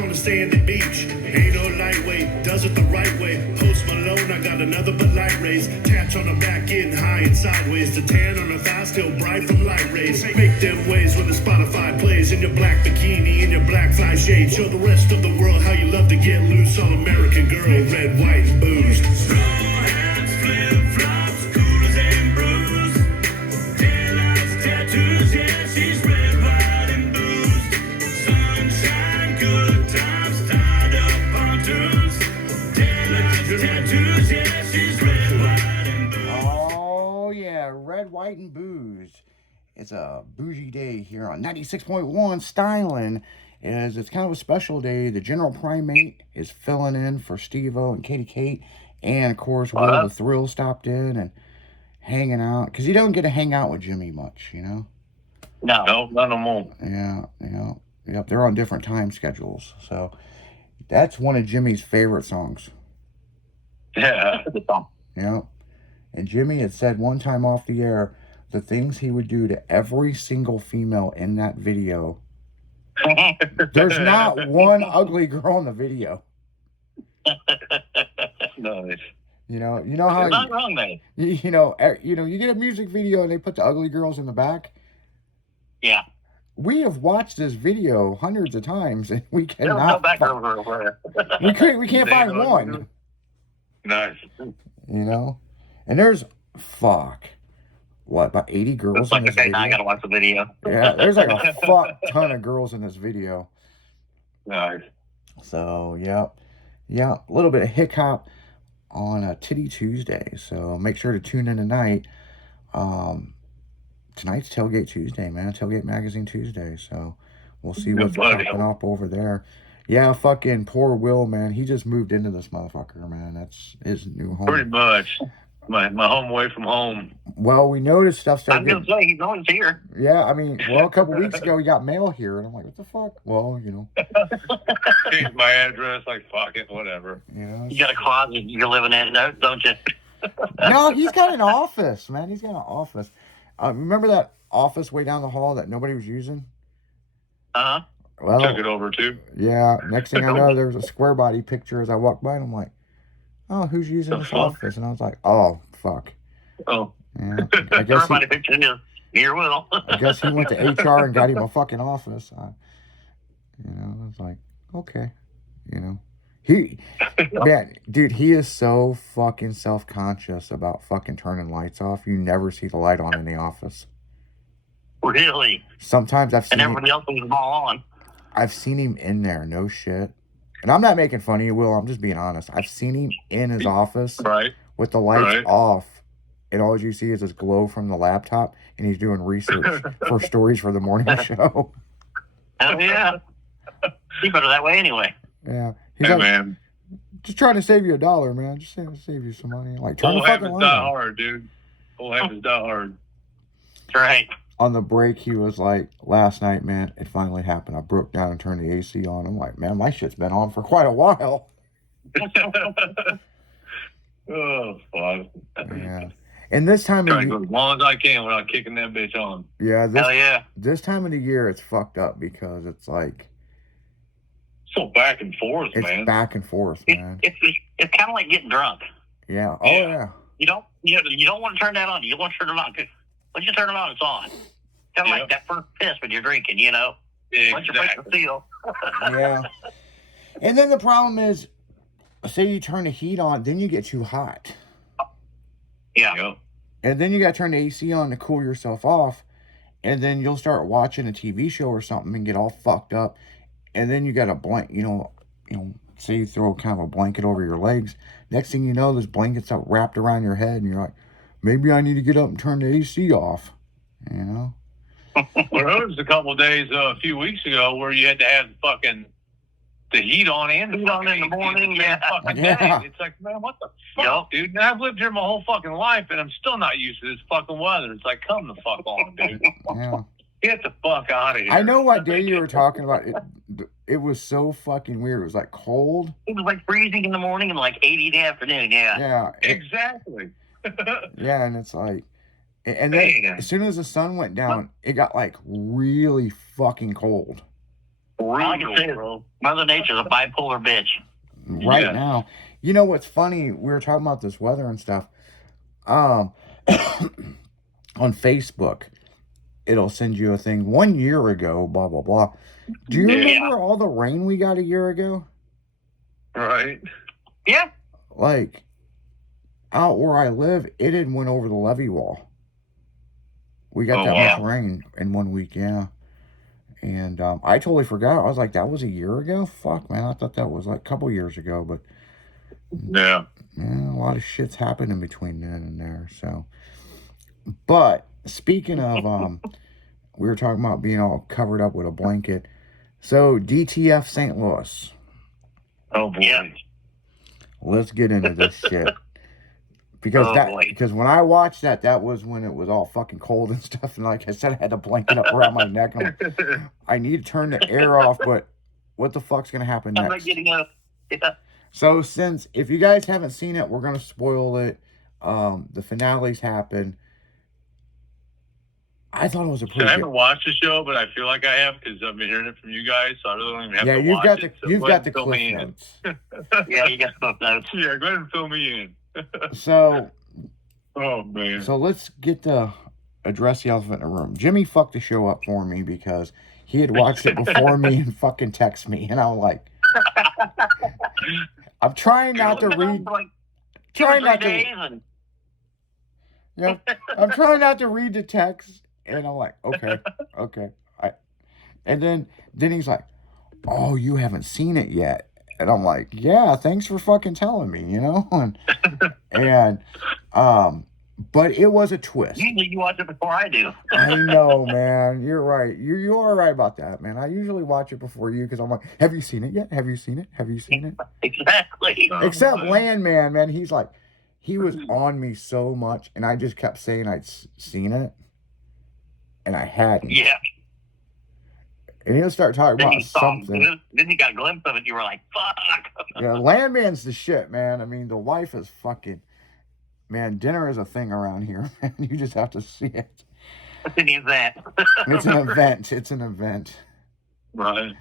on a sandy beach. Ain't no lightweight, does it the right way. Post Malone, I got another but light rays. Tats on the back, getting high and sideways. The tan on the thigh, still bright from light rays. Make them waves when the Spotify plays. In your black bikini, in your black fly shade. Show the rest of the world how you love to get loose. All American girl, red, white, and booze. Straw hats, flip-flops, coolers and brews. Taillights, tattoos, yeah, she's red, white, and booze. Sunshine, good times, tied up pontoons. Taillights, tattoos, yeah, she's red, white, and booze. Oh, yeah, red, white, and booze. It's a bougie day here on 96.1 Styling. It's kind of a special day. The General Primate is filling in for Steve-O and Katie Kate. And, of course, Will the Thrill stopped in and hanging out. Because you don't get to hang out with Jimmy much, you know? No, not no more. Yeah, they're on different time schedules. So, that's one of Jimmy's favorite songs. Yeah. Yeah. And Jimmy had said one time off the air the things he would do to every single female in that video. There's not one ugly girl in the video. Nice. You know how You're not wrong, man. you get a music video and they put the ugly girls in the back. Yeah. We have watched this video hundreds of times and we There's no cannot. background over We can't find one. Nice. You know, and there's about 80 girls in this video. Now I gotta watch the video. Yeah, there's like a fuck ton of girls in this video. Nice. So, yeah, a little bit of hiccup on a Titty Tuesday. So make sure to tune in tonight. Tonight's Tailgate Tuesday, man. Tailgate Magazine Tuesday. So we'll see what's popping up over there. Yeah, fucking poor Will, man. He just moved into this motherfucker, man. That's his new home. Pretty much. My home away from home. Well, we noticed stuff started. I'm going to say, he's always here. Yeah, I mean, a couple weeks ago, we got mail here, and I'm like, what the fuck? Well, Changed my address, like, fuck it, whatever. You got a closet you're living in, don't you? No, he's got an office, man. He's got an office. Remember that office way down the hall that nobody was using? Uh-huh. Well, took it over, too. Yeah, next thing I know, there was a square body picture as I walked by, and I'm like, oh, who's using this office? And I was like, oh, fuck. Oh. Yeah, I guess everybody picture is here, Will. I guess he went to HR and got him a fucking office. I was like, okay. Man, dude, he is so fucking self-conscious about fucking turning lights off. You never see the light on in the office. Really? Sometimes I've seen and everybody else leaves them all on. I've seen him in there, no shit. And I'm not making fun of you, Will. I'm just being honest. I've seen him in his office with the lights off, and all you see is this glow from the laptop, and he's doing research for stories for the morning show. Oh, yeah. He's better that way anyway. Yeah. He's like, man. Just trying to save you $1, man. Just saying to save you some money. Like, turn Old the fucking habits light die on. hard, dude. Old habits die hard. That's right. On the break, he was like, last night, man, it finally happened. I broke down and turned the AC on. I'm like, man, my shit's been on for quite a while. Oh, fuck. Yeah. And this time of year, as long as I can without kicking that bitch on. Yeah. Hell yeah. This time of the year, it's fucked up because it's like. So back and forth, man. It's back and forth, man. It's kind of like getting drunk. Yeah. Oh, yeah. You don't want to turn that on. You want to turn it on. Once you turn it on, it's on. Kind of like that first piss when you're drinking, Exactly. Once you break the seal. Yeah. And then the problem is, say you turn the heat on, then you get too hot. Yeah. And then you got to turn the AC on to cool yourself off. And then you'll start watching a TV show or something and get all fucked up. And then you got a say you throw kind of a blanket over your legs. Next thing you know, this blanket's up wrapped around your head. And you're like, maybe I need to get up and turn the AC off. Well, there was a couple of days a few weeks ago where you had to have the heat on and the heat on in the morning. Yeah. It's like, man, what the fuck, dude? And I've lived here my whole fucking life, and I'm still not used to this fucking weather. It's like, come the fuck on, dude. Yeah. Get the fuck out of here. I know what day you were talking about. It was so fucking weird. It was like cold. It was like freezing in the morning and like 80 in the afternoon. Yeah. Yeah. Exactly. Yeah, and it's like, and then as soon as the sun went down, it got like really fucking cold. Like I said, Mother Nature's a bipolar bitch. Right now. You know what's funny? We were talking about this weather and stuff. On Facebook, it'll send you a thing 1 year ago, blah, blah, blah. Do you remember all the rain we got a year ago? Right. Yeah. Like, out where I live, it had went over the levee wall. We got that much rain in 1 week, yeah. And I totally forgot. I was like, that was a year ago? Fuck, man. I thought that was like a couple years ago, but Yeah. a lot of shit's happened in between then and there. So, but speaking of, we were talking about being all covered up with a blanket. So DTF St. Louis. Oh boy. Yeah. Let's get into this shit. Because because when I watched that was when it was all fucking cold and stuff. And like I said, I had a blanket up around my neck. I'm like, I need to turn the air off, but what the fuck's gonna happen next? I'm not getting up. Yeah. So since if you guys haven't seen it, we're gonna spoil it. The finales happen. I thought it was a pretty. I haven't watched the show, but I feel like I have because I've been hearing it from you guys, so I really don't even have to you've watch got it. the you've got the fill cliff me in. notes. Yeah, you got both notes. Yeah, go ahead and fill me in. So Oh man. So let's get to address the elephant in the room. Jimmy fucked the show up for me because he had watched it before me and fucking text me, and I'm like, I'm trying not to read. Trying not to. Yeah, I'm trying not to read the text, and I'm like, okay. And then he's like, oh, you haven't seen it yet. And I'm like, yeah, thanks for fucking telling me, you know? And but it was a twist. Usually you watch it before I do. I know, man. You're right. You are right about that, man. I usually watch it before you because I'm like, have you seen it yet? Have you seen it? Have you seen it? Exactly. Except Landman, man. He's like, he was on me so much, and I just kept saying I'd seen it, and I hadn't. Yeah. And he'll start talking about something. Then you got a glimpse of it, you were like, fuck. Yeah, Landman's the shit, man. I mean, the wife is fucking... Man, dinner is a thing around here, man. You just have to see it. What's an event? It's an event. It's an event. Right.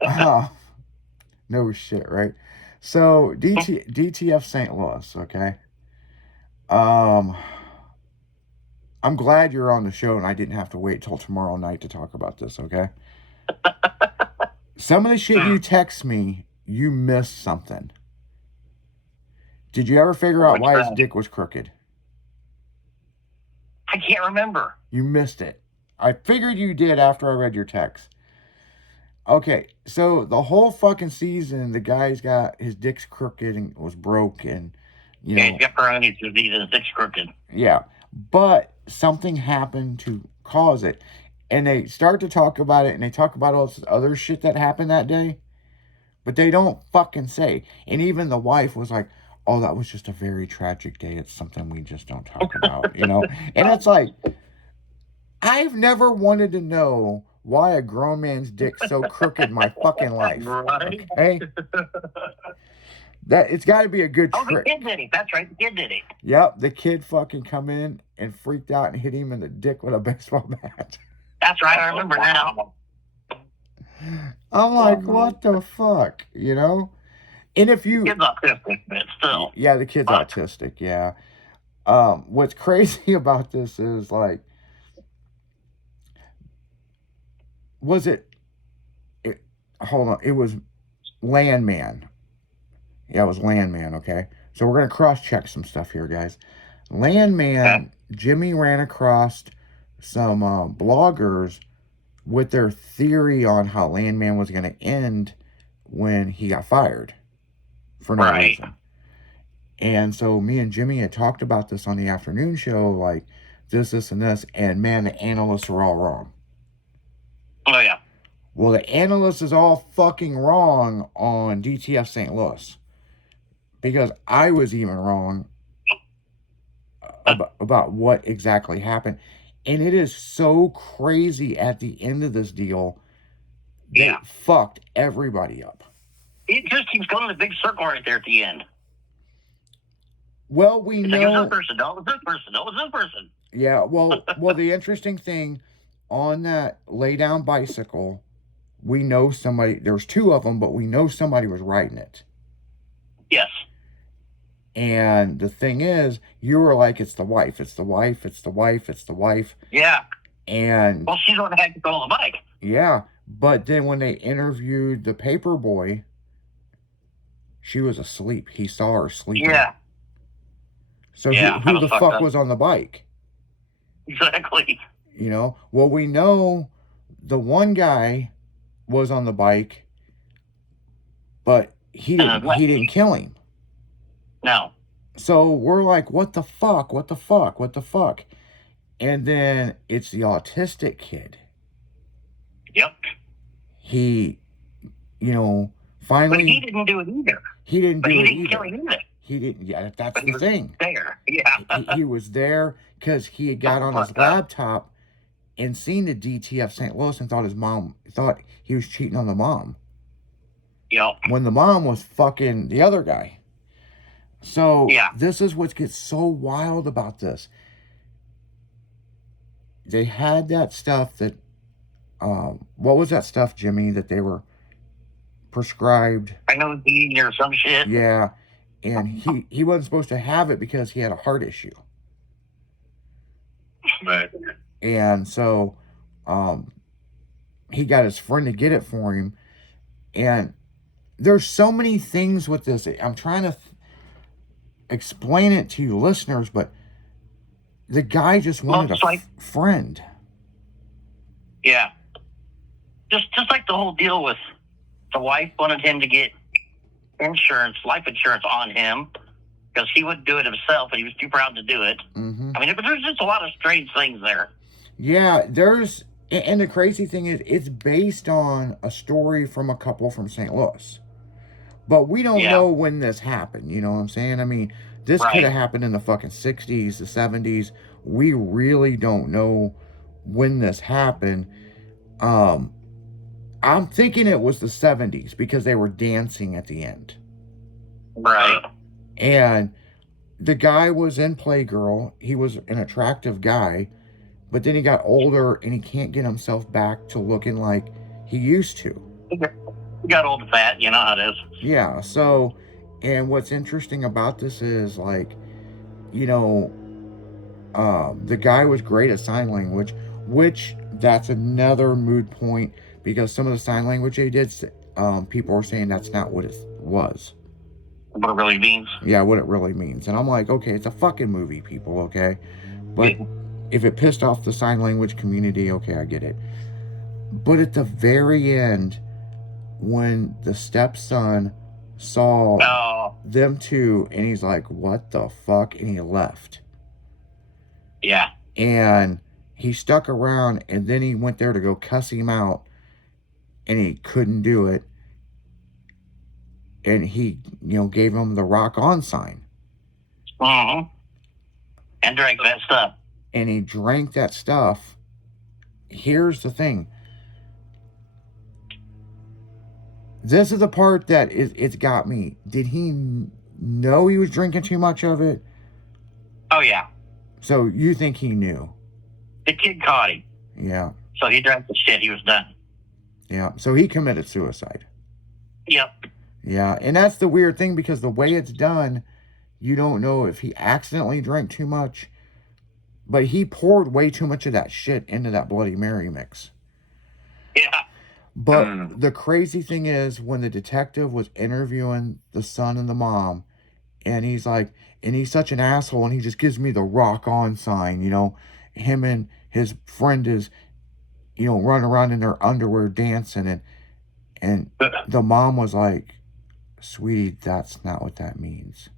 Oh, no shit, right? So, DTF St. Louis, okay? I'm glad you're on the show and I didn't have to wait till tomorrow night to talk about this, okay? Some of the shit you text me, you missed something. Did you ever figure out why his dick was crooked? I can't remember. You missed it. I figured you did after I read your text. Okay, so the whole fucking season, the guy's got his dick's crooked and was broke and, you know. Yeah, he's got Peyronie's disease and his dick's crooked. Yeah, but something happened to cause it. And they start to talk about it, and they talk about all this other shit that happened that day. But they don't fucking say. And even the wife was like, oh, that was just a very tragic day. It's something we just don't talk about, you know? And it's like, I've never wanted to know why a grown man's dick's so crooked in my fucking life. Right. Okay? It's got to be a good trick. Oh, the kid did it. That's right. The kid did it. Yep, the kid fucking come in and freaked out and hit him in the dick with a baseball bat. That's right. I remember now. I'm like, what the fuck, you know? And if you... The kid's autistic, but still. Yeah, the kid's autistic, yeah. What's crazy about this is, like, hold on, it was Landman. Yeah, it was Landman, okay? So we're going to cross-check some stuff here, guys. Landman, Jimmy ran across some bloggers with their theory on how Landman was going to end when he got fired for no reason. And so me and Jimmy had talked about this on the afternoon show, like this, and this, and man, the analysts are all wrong. Oh, yeah. Well, the analyst is all fucking wrong on DTF St. Louis. Because I was even wrong about what exactly happened. And it is so crazy at the end of this deal. They fucked everybody up. It just keeps going in a big circle right there at the end. Well, we know... Like, it was this person. No, it was this person. No, it was this person. Yeah, well, the interesting thing, on that lay-down bicycle we know somebody, there's two of them, but we know somebody was writing it. Yes. And the thing is, you were like, it's the wife, it's the wife, it's the wife, it's the wife. Yeah. And Well, she's the one that had control of the bike. yeah, but then when they interviewed the paper boy, she was asleep. He saw her sleeping. Yeah. So Yeah, who that the was fucked fuck up. was on the bike? Exactly. You know? Well, we know the one guy was on the bike, but he didn't kill him. No. So we're like, what the fuck? What the fuck? What the fuck? And then it's the autistic kid. Yep. He, you know, But finally he didn't do it either. he didn't But do he it didn't either. kill him either. He didn't. Yeah, that's But he the was thing. there. Yeah. He was there because he had got on his laptop and seen the DTF St. Louis and thought he was cheating on the mom. Yep. When the mom was fucking the other guy. So Yeah. this is what gets so wild about this. They had that stuff that, what was that stuff, Jimmy, that they were prescribed? I know D or some shit. Yeah, and he wasn't supposed to have it because he had a heart issue. Right. And so he got his friend to get it for him. And there's so many things with this. I'm trying to explain it to you listeners, but the guy just wanted a friend. Yeah. Just like the whole deal with the wife wanted him to get life insurance on him because he wouldn't do it himself, but he was too proud to do it. Mm-hmm. I mean, there's just a lot of strange things there. Yeah, and the crazy thing is, it's based on a story from a couple from St. Louis. But we don't know when this happened, you know what I'm saying? I mean, this could have happened in the fucking 60s, the 70s. We really don't know when this happened. I'm thinking it was the 70s because they were dancing at the end. Right. And the guy was in Playgirl. He was an attractive guy. But then he got older and he can't get himself back to looking like he used to. He got old and fat, you know how it is. Yeah, so, and what's interesting about this is, like, you know, the guy was great at sign language, which that's another moot point because some of the sign language they did, people were saying that's not what it was. What it really means. Yeah, what it really means. And I'm like, okay, it's a fucking movie, people, okay? But if it pissed off the sign language community, okay, I get it. But at the very end, when the stepson saw them two, and he's like, what the fuck? And he left. Yeah. And he stuck around, and then he went there to go cuss him out, and he couldn't do it. And he, you know, gave him the rock on sign. Mm-hmm. And drank that stuff. And he drank that stuff. Here's the thing. This is the part that it's got me. Did he know he was drinking too much of it? Oh, yeah. So you think he knew? The kid caught him. Yeah. So he drank the shit. He was done. Yeah. So he committed suicide. Yep. Yeah. And that's the weird thing because the way it's done, you don't know if he accidentally drank too much. But he poured way too much of that shit into that Bloody Mary mix. Yeah. But the crazy thing is when the detective was interviewing the son and the mom, and he's like, and he's such an asshole, and he just gives me the rock on sign, you know, him and his friend is, you know, running around in their underwear dancing, and the mom was like, sweetie, that's not what that means.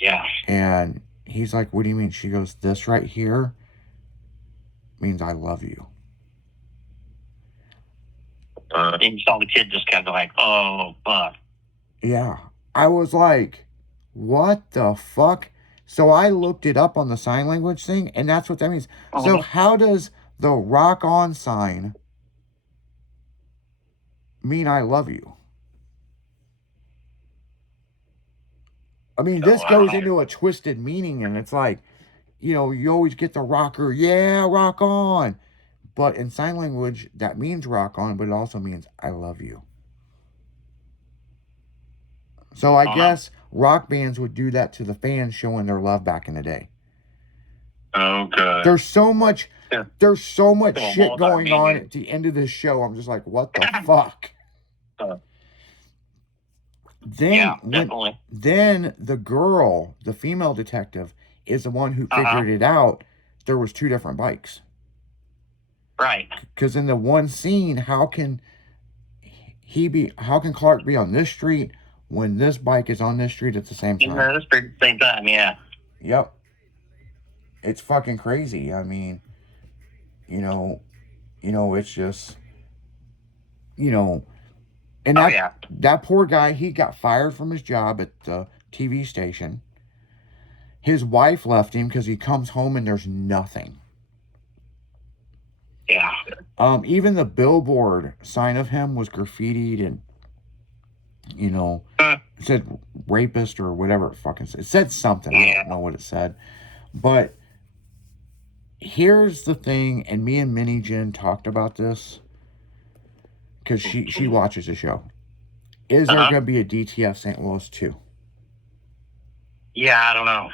Yeah. And he's like, what do you mean? She goes, this right here means I love you. And you saw the kid just kind of like, oh, fuck. Yeah. I was like, what the fuck? So I looked it up on the sign language thing, and that's what that means. So how does the rock on sign mean I love you? I mean, this goes into a twisted meaning, and it's like, you know, you always get the rocker, yeah, rock on. But in sign language, that means rock on, but it also means I love you. So I guess rock bands would do that to the fans, showing their love back in the day. Okay. There's so much shit going mean on it. at the end of this show. I'm just like, what the fuck? Then, Yeah, definitely. then the girl, the female detective, is the one who figured it out. There was 2 different bikes. Right. Because in the one scene, how can Clark be on this street when this bike is on this street at the same time? That's pretty same time, yeah. Yep. It's fucking crazy. I mean, it's just, and that poor guy, he got fired from his job at the TV station. His wife left him because he comes home and there's nothing. Yeah. Even the billboard sign of him was graffitied and, it said rapist or whatever it fucking said. It said something. I don't know what it said. But here's the thing, and me and Minnie Jen talked about this because she watches the show. Is there going to be a DTF St. Louis 2? Yeah, I don't know.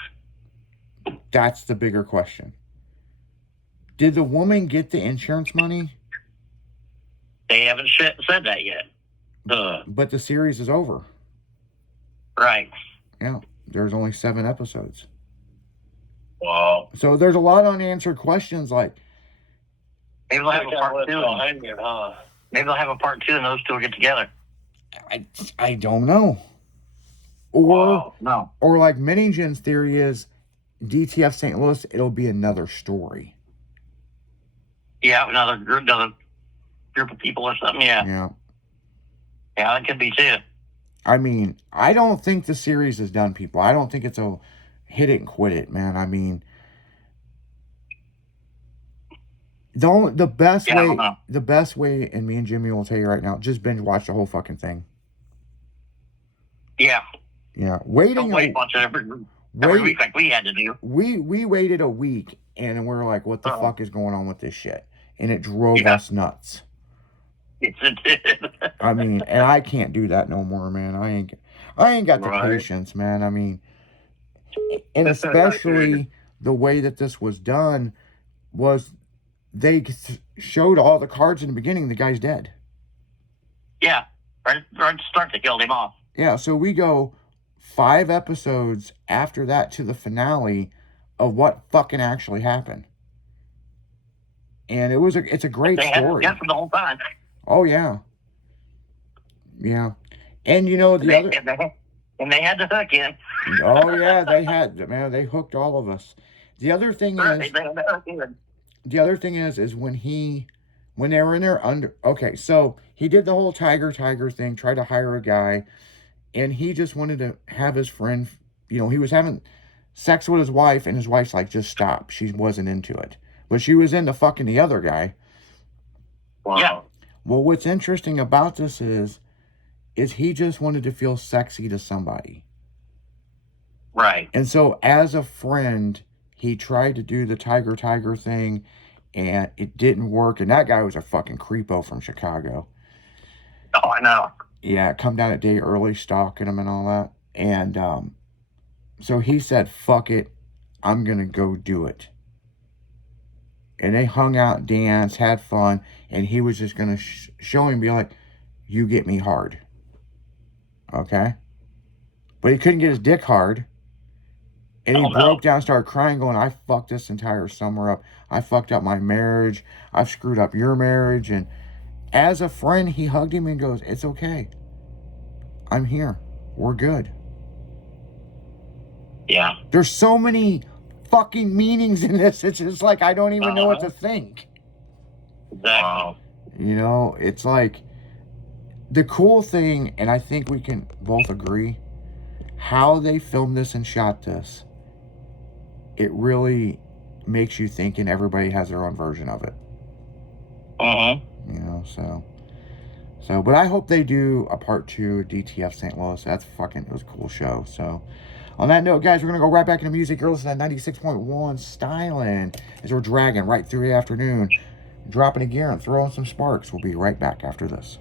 That's the bigger question. Did the woman get the insurance money? They haven't said that yet. But the series is over. Right. Yeah, there's only 7 episodes. Wow. So there's a lot of unanswered questions. Like, maybe they'll have a part 2. Maybe they'll have a part 2 and those 2 will get together. I don't know. Or no. Or like Minnie Jen's theory is, DTF St. Louis, it'll be another story. Yeah, another group of people or something. Yeah. Yeah. Yeah, that could be too. I mean, I don't think the series is done, people. I don't think it's a hit it and quit it, man. I mean, the best way, and me and Jimmy will tell you right now, just binge watch the whole fucking thing. Yeah. Yeah. Don't wait watch it every week like we had to do. We waited a week and we're like, what the fuck is going on with this shit? And it drove us nuts. I mean, and I can't do that no more, man. I ain't got the patience, man. I mean, and especially the way that this was done was they showed all the cards in the beginning. The guy's dead. Yeah, right to start, they killed him off. Yeah, so we go 5 episodes after that to the finale of what fucking actually happened. And it's a great story. Had the whole time. Oh yeah. Yeah. And they had the hook in. Oh yeah, they hooked all of us. The other thing is when they were in there okay, so he did the whole tiger thing, tried to hire a guy, and he just wanted to have his friend, he was having sex with his wife, and his wife's like, just stop. She wasn't into it. But she was into fucking the other guy. Wow. Yeah. Well, what's interesting about this is he just wanted to feel sexy to somebody. Right. And so as a friend, he tried to do the tiger thing, and it didn't work. And that guy was a fucking creepo from Chicago. Oh, I know. Yeah, come down a day early, stalking him and all that. And so he said, fuck it, I'm going to go do it. And they hung out, danced, had fun, and he was just going to show him, be like, you get me hard. Okay? But he couldn't get his dick hard. And he broke down, started crying, going, I fucked this entire summer up. I fucked up my marriage. I've screwed up your marriage. And as a friend, he hugged him and goes, it's okay. I'm here. We're good. Yeah. There's so many fucking meanings in this. It's just like, I don't even know what to think. Exactly. It's like the cool thing, and I think we can both agree, how they filmed this and shot this, it really makes you think, and everybody has their own version of it. So, but I hope they do a part 2 of DTF St. Louis. It was a cool show. So, on that note, guys, we're going to go right back into music. You're listening to 96.1 Styling as we're dragging right through the afternoon. dropping a gear and throwing some sparks. We'll be right back after this.